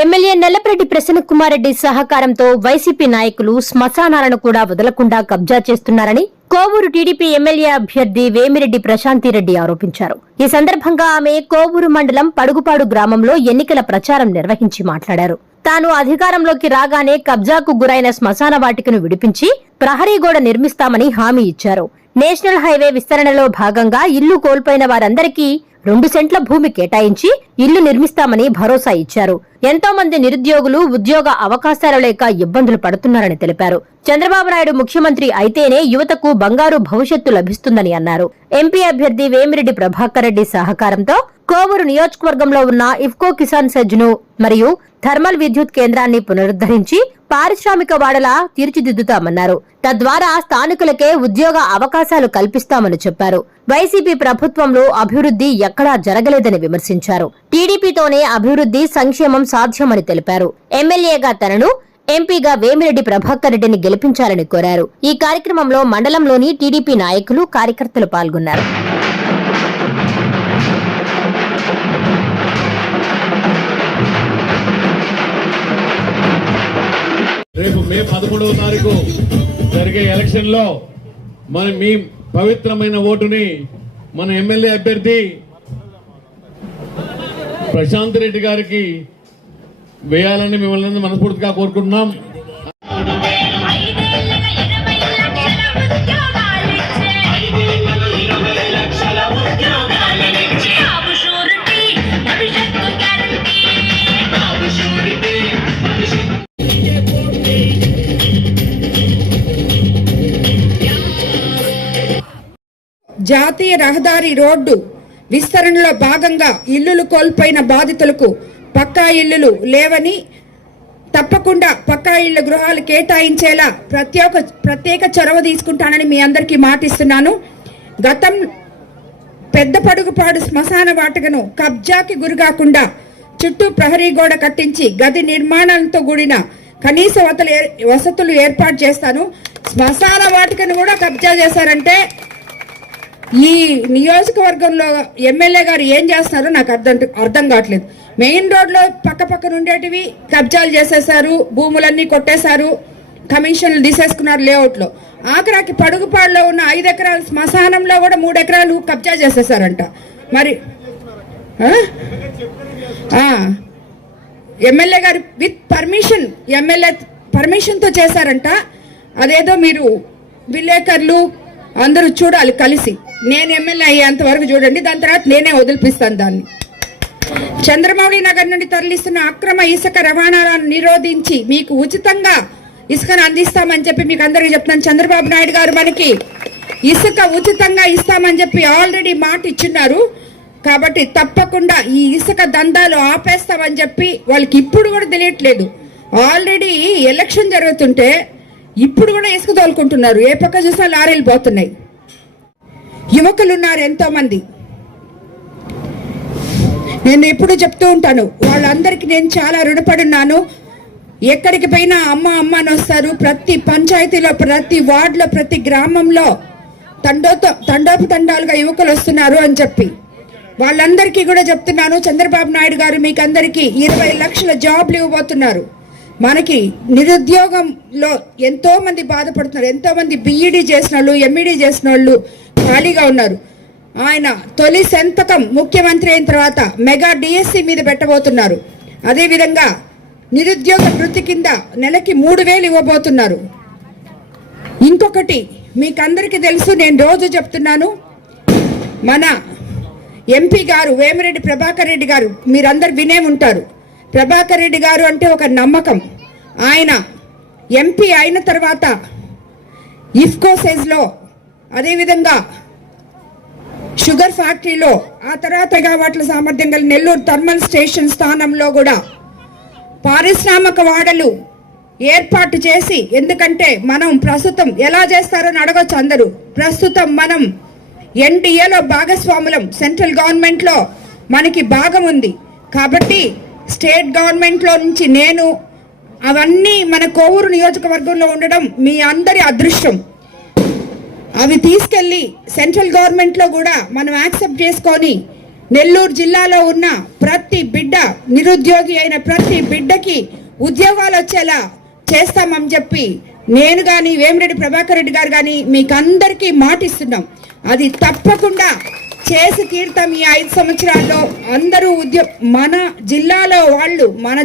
MLA Nallapareddy Prasanna Kumar Reddy సహకారంతో YCP నాయకులు శ్మశానాలను కూడా వదలకుండా కబ్జా చేస్తున్నారని కోవూరు టీడీపీ ఎమ్మెల్యే అభ్యర్థి వేమిరెడ్డి ప్రశాంతిరెడ్డి ఆరోపించారు. ఈ సందర్భంగా ఆమె కోవూరు మండలం పడుగుపాడు గ్రామంలో ఎన్నికల ప్రచారం నిర్వహించి మాట్లాడారు. తాను అధికారంలోకి రాగానే కబ్జాకు గురైన శ్మశాన వాటికను విడిపించి ప్రహరీ గోడ నిర్మిస్తామని హామీ ఇచ్చారు. నేషనల్ హైవే విస్తరణలో భాగంగా ఇల్లు కోల్పోయిన వారందరికీ 2 సెంట్ల భూమి కేటాయించి ఇల్లు నిర్మిస్తామని భరోసా ఇచ్చారు. ఎంతో మంది నిరుద్యోగులు ఉద్యోగ అవకాశాలు లేక ఇబ్బందులు పడుతున్నారని తెలిపారు. చంద్రబాబు నాయుడు ముఖ్యమంత్రి అయితేనే యువతకు బంగారు భవిష్యత్తు లభిస్తుందని అన్నారు. ఎంపీ అభ్యర్థి వేమిరెడ్డి ప్రభాకర్ రెడ్డి సహకారంతో కోవూరు నియోజకవర్గంలో ఉన్న ఇఫ్కో కిసాన్ సెజ్ ను మరియు థర్మల్ విద్యుత్ కేంద్రాన్ని పునరుద్ధరించి పారిశ్రామిక వాడలా తీర్చిదిద్దుతామన్నారు. తద్వారా స్థానికులకే ఉద్యోగ అవకాశాలు కల్పిస్తామని చెప్పారు. వైసీపీ ప్రభుత్వంలో అభివృద్ధి ఎక్కడా జరగలేదని విమర్శించారు. టీడీపీతోనే అభివృద్ధి సంక్షేమం సాధ్యమని తెలిపారు. ఎమ్మెల్యేగా తనను, ఎంపీగా వేమిరెడ్డి ప్రభాకర్ రెడ్డిని గెలిపించాలని కోరారు. ఈ కార్యక్రమంలో మండలంలోని టీడీపీ నాయకులు, కార్యకర్తలు పాల్గొన్నారు. రేపు మే 13వ తారీఖు జరిగే ఎలక్షన్ లో మీ పవిత్రమైన ఓటుని మన ఎమ్మెల్యే అభ్యర్థి ప్రశాంత్ రెడ్డి గారికి వేయాలని మిమ్మల్ని మనస్ఫూర్తిగా కోరుకుంటున్నాం. జాతీయ రహదారి రోడ్డు విస్తరణలో భాగంగా ఇల్లులు కోల్పోయిన బాధితులకు పక్కా ఇల్లులు లేవని, తప్పకుండా పక్కా ఇళ్ల గృహాలు కేటాయించేలా ప్రత్యేక చొరవ తీసుకుంటానని మీ అందరికీ మాటిస్తున్నాను. గతం పెద్ద పడుగుపాడు శ్మశాన వాటికను కబ్జాకి గురికాకుండా చుట్టూ ప్రహరీ గోడ కట్టించి గది నిర్మాణంతో కూడిన కనీస వసతులు ఏర్పాటు చేస్తాను. శ్మశాన వాటికను కూడా కబ్జా చేశారంటే ఈ నియోజకవర్గంలో ఎమ్మెల్యే గారు ఏం చేస్తున్నారో నాకు అర్థం కావట్లేదు. మెయిన్ రోడ్లో పక్కన ఉండేటివి కబ్జాలు చేసేశారు, భూములన్నీ కొట్టేశారు, కమిషన్లు తీసేసుకున్నారు లేఅవుట్లో. ఆఖరాకి పడుగుపాడులో ఉన్న 5 ఎకరాల శ్మశానంలో కూడా 3 ఎకరాలు కబ్జా చేసేసారంట. మరి ఎమ్మెల్యే గారు విత్ పర్మిషన్, ఎమ్మెల్యే పర్మిషన్తో చేశారంట. అదేదో మీరు విలేకరులు అందరూ చూడాలి కలిసి. నేను ఎమ్మెల్యే అయ్యేంత వరకు చూడండి, దాని తర్వాత నేనే వదిలిపిస్తాను దాన్ని. చంద్రమౌళి నగర్ నుండి తరలిస్తున్న అక్రమ ఇసుక రవాణాలను నిరోధించి మీకు ఉచితంగా ఇసుకను అందిస్తామని చెప్పి మీకు అందరికీ చెప్తాను. చంద్రబాబు నాయుడు గారు మనకి ఇసుక ఉచితంగా ఇస్తామని చెప్పి ఆల్రెడీ మాట ఇచ్చున్నారు. కాబట్టి తప్పకుండా ఈ ఇసుక దందాలు ఆపేస్తామని చెప్పి వాళ్ళకి ఇప్పుడు కూడా తెలియట్లేదు. ఆల్రెడీ ఎలక్షన్ జరుగుతుంటే ఇప్పుడు కూడా ఇసుక తోలుకుంటున్నారు. ఏ పక్క చూసినా లారీలు పోతున్నాయి. యువకులు ఉన్నారు ఎంతో మంది. నేను ఎప్పుడు చెప్తూ ఉంటాను, వాళ్ళందరికీ నేను చాలా రుణపడున్నాను. ఎక్కడికి పోయినా అమ్మ అని వస్తారు. ప్రతి పంచాయతీలో, ప్రతి వార్డులో, ప్రతి గ్రామంలో తండోపతండాలుగా యువకులు వస్తున్నారు అని చెప్పి వాళ్ళందరికీ కూడా చెప్తున్నాను. చంద్రబాబు నాయుడు గారు మీకు అందరికీ 20 లక్షల జాబ్లు ఇవ్వబోతున్నారు. మనకి నిరుద్యోగంలో ఎంతో మంది బాధపడుతున్నారు. ఎంతో మంది బీఈడీ చేసిన వాళ్ళు, ఎంఈడీ చేసిన వాళ్ళు ఖాళీగా ఉన్నారు. ఆయన తొలి సంతకం ముఖ్యమంత్రి అయిన తర్వాత మెగా డిఎస్సి మీద పెట్టబోతున్నారు. అదేవిధంగా నిరుద్యోగ వృత్తి కింద నెలకి 3,000 ఇవ్వబోతున్నారు. ఇంకొకటి మీకు అందరికీ తెలుసు, నేను రోజు చెప్తున్నాను, మన ఎంపీ గారు వేమిరెడ్డి ప్రభాకర్ రెడ్డి గారు మీరందరు వినే ఉంటారు. ప్రభాకర్ రెడ్డి గారు అంటే ఒక నమ్మకం. ఆయన ఎంపీ అయిన తర్వాత ఇఫ్కో సెజ్లో, అదేవిధంగా షుగర్ ఫ్యాక్టరీలో, ఆ తర్వాత వాటిల సామర్థ్యం గల నెల్లూరు థర్మల్ స్టేషన్ స్థానంలో కూడా పారిశ్రామిక వాడలు ఏర్పాటు చేసి, ఎందుకంటే మనం ప్రస్తుతం ఎలా చేస్తారని అడగొచ్చు అందరూ. ప్రస్తుతం మనం ఎన్డీఏలో భాగస్వాములం. సెంట్రల్ గవర్నమెంట్లో మనకి భాగం ఉంది. కాబట్టి స్టేట్ గవర్నమెంట్లో నుంచి నేను అవన్నీ మన కోవూరు నియోజకవర్గంలో ఉండడం మీ అందరి అదృష్టం. అవి తీసుకెళ్లి సెంట్రల్ గవర్నమెంట్లో కూడా మనం యాక్సెప్ట్ చేసుకొని నెల్లూరు జిల్లాలో ఉన్న ప్రతి బిడ్డ నిరుద్యోగి అయిన ప్రతి బిడ్డకి ఉద్యోగాలు వచ్చేలా చేస్తామని చెప్పి నేను కానీ వేమిరెడ్డి ప్రభాకర్ రెడ్డి గారు కానీ మీకు అందరికీ మాటిస్తున్నాం. అది తప్పకుండా చేసి తీరుతాం. ఈ 5 సంవత్సరాల్లో అందరూ మన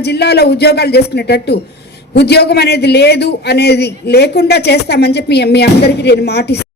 జిల్లాలో ఉద్యోగాలు చేసుకునేటట్టు ఉద్యోగం అనేది లేదు అనేది లేకుండా చేస్తామని చెప్పి మీ అందరికీ నేను మాటిస్తున్నాను.